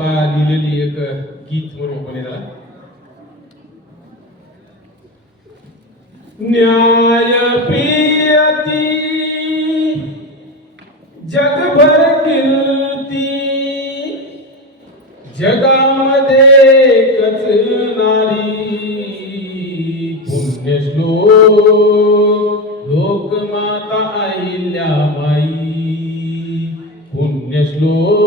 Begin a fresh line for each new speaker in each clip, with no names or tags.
लिहिलेली एक गीत म्हणून बनेला न्याय प्रियती जगभर कीर्ती जगामध्ये कचनारी पुण्यश्लोक लोकमाता अहिल्याबाई पुण्यश्लोक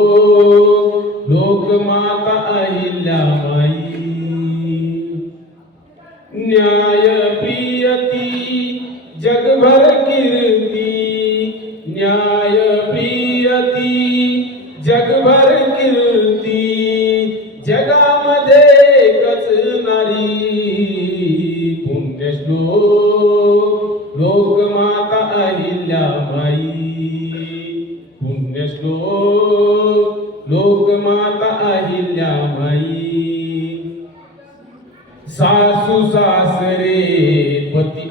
न्याय प्रियती जगभर कीर्ती। न्याय प्रियती जगभर कीर्ती। जगामध्ये कचनारी पुण्यश्लोक लोक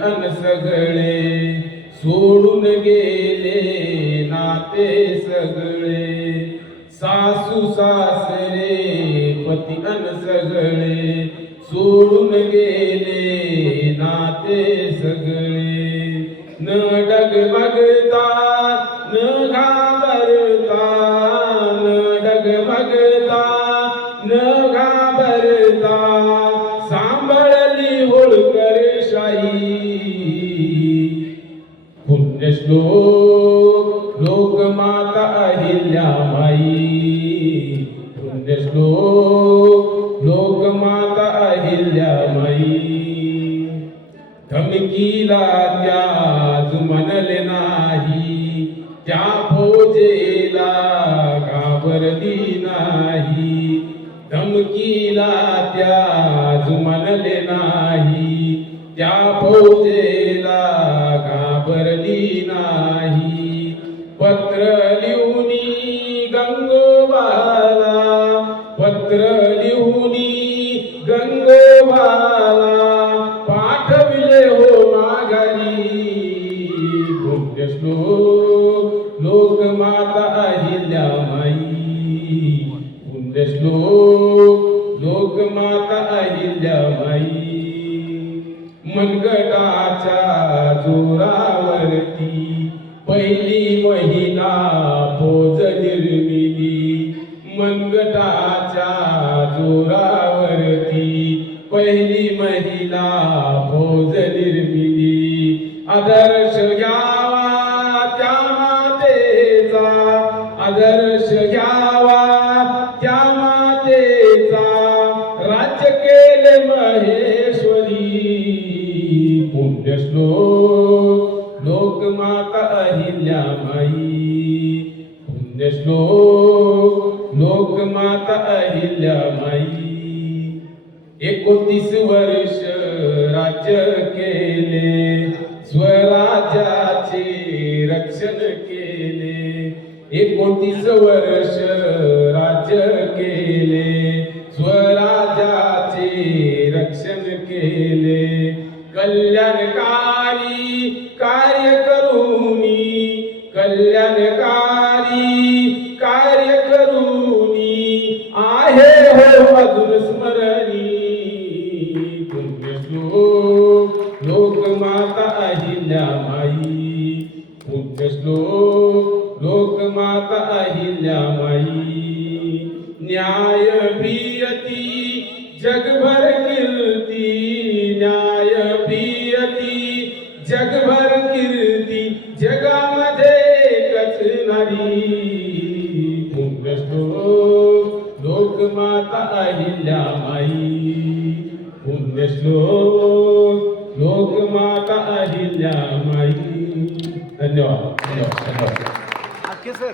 पती अन सगळे सोडून गेले नाते सगळे. सासू सासरे पती अन सगळे सोडून गेले नाते सगळे. न डगमगता न घाबरता न डगमगता न घाबरता माता लोकमाता अहिल्याबाई पुण्यश्लोक लोकमाता अहिल्याबाई धमकीला त्याज म्हणले नाही. त्या फौजेला घाबरली नाही. धमकीला त्या म्हणले नाही. त्या फौजेला घाबरली नाही. पत्र लिहूनी गंगोबाला पत्र लिहूनी गंगोबाला पाठविले हो माघारी. पुण्यश्लोक लोकमाता अहिल्याबाई पुण्यश्लोक लोकमाता अहिल्याबाई मनगटाच्या जोरावरती पहिली महिना भोज निर्मिली मनगटाच्या जोरावरती. पहिली महिना भोज निर्मिली आदर्श घ्यावा त्या मातेचा. आदर्श घ्यावा त्या मातेचा. राज्य केले महेश्वरी पुण्यश्लोक लोकमाता लोक माता लोकमाता अहिल्याबाई. एकोतीस वर्ष राज्य केले स्वराज्याचे रक्षण केले. एकोणतीस वर्ष राज्य कार्य करूनी कल्याणकारी कार्य करूनी आहे हो अजून स्मरणी. पुण्यश्लोक लोकमाता अहिल्याबाई पुण्यश्लोक लोकमाता अहिल्याबाई न्याय प्रियती जगभर कीर्ती न्याय भी कचनारी पुण्यश्लोक लोकमाता अहिल्याबाई पुण्यश्लोक लोकमाता अहिल्या माई धन्यवाद. धन्यवाद.
धन्यवाद सर.